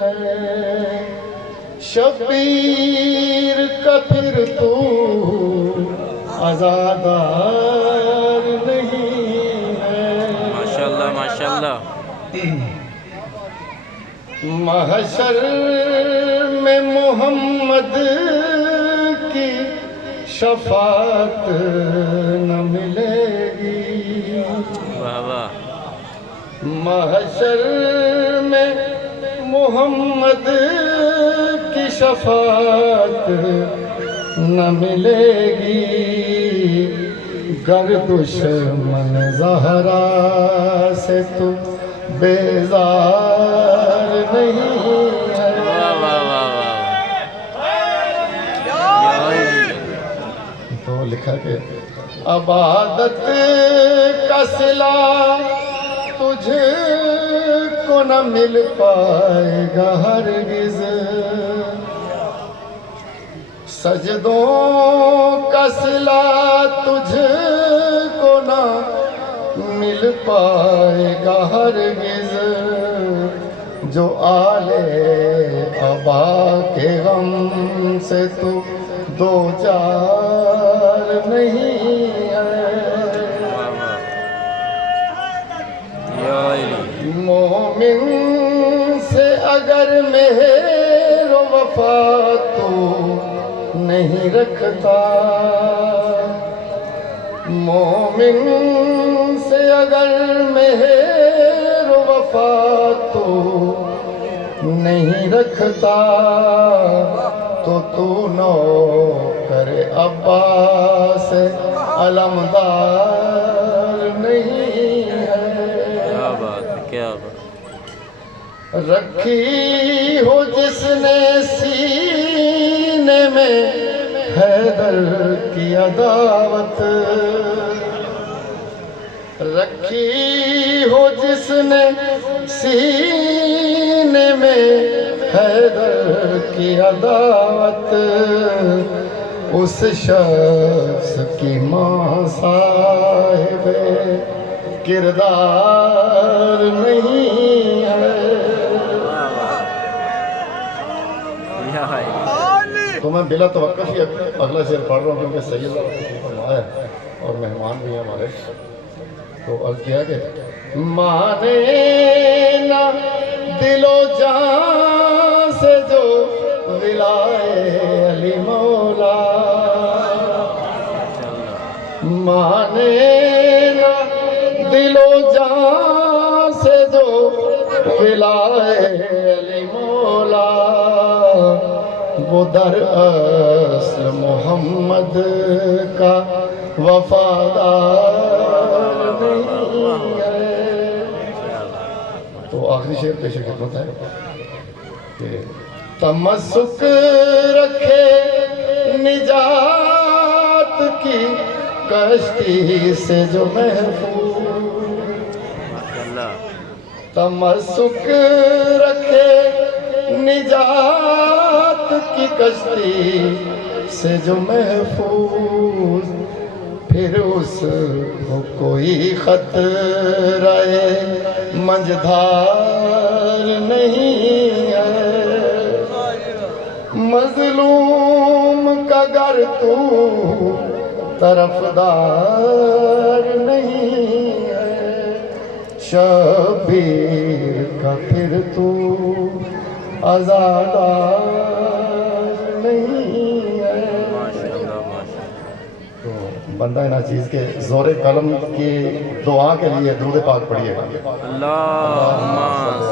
ہے، شبیر کا پھر تو عزادار نہیں ہے۔ ماشاءاللہ ماشاءاللہ۔ محشر میں محمد کی شفاعت نہ ملے گی، واہ واہ۔ محشر میں محمد کی شفاعت نہ ملے گی، گر دشمن زہرا سے تو بیزار نہیں ہے۔ واہ واہ واہ واہ۔ تو لکھا کہ عبادت کا صلہ تجھ کو نہ مل پائے گا ہرگز، سجدوں کا صلہ تجھ کو نہ مل پائے گا ہرگز، جو آل عبا کے غم سے تو دو چار نہیں ہے۔ مومن سے اگر مہر و وفا تو نہیں رکھتا، مومن سے اگر مہر و وفا تو نہیں رکھتا، تو نوکر عباس علمدار نہیں ہے۔ کیا بات ہے کیا بات۔ رکھی ہو جس نے سینے میں حیدر کی عداوت، رکھی ہو جس نے سینے میں حیدر کی عداوت، اس شخص کی ماں صاحب کردار نہیں ہے۔ تو میں بلا توقف ہی اگلا شعر پڑھ رہا ہوں کیونکہ سید فرمایا ہے اور مہمان بھی ہیں ہمارے، تو عرض کیا کہ مانے نہ دل و جان سے جو ولائے علی مولا، مانے نہ دل و جان سے جو ولائے علی مولا، وہ در اصل محمد کا وفادار نہیں ہے۔ تو آخری شعر پیش خدمت ہے کہ تمسک رکھے نجات کی کشتی سے جو محفوظ، تمسک رکھے نجات کی کشتی سے جو محفوظ، پھر اس کو کوئی خطرہ منجدار نہیں ہے۔ مظلوم کا گر تو طرفدار نہیں ہے، شبیر کا پھر تو عزادار نہیں ہے۔ تو بندہ ناچیز کے زور قلم کی دعا کے لیے درود پاک پڑھیے گا۔ اللہ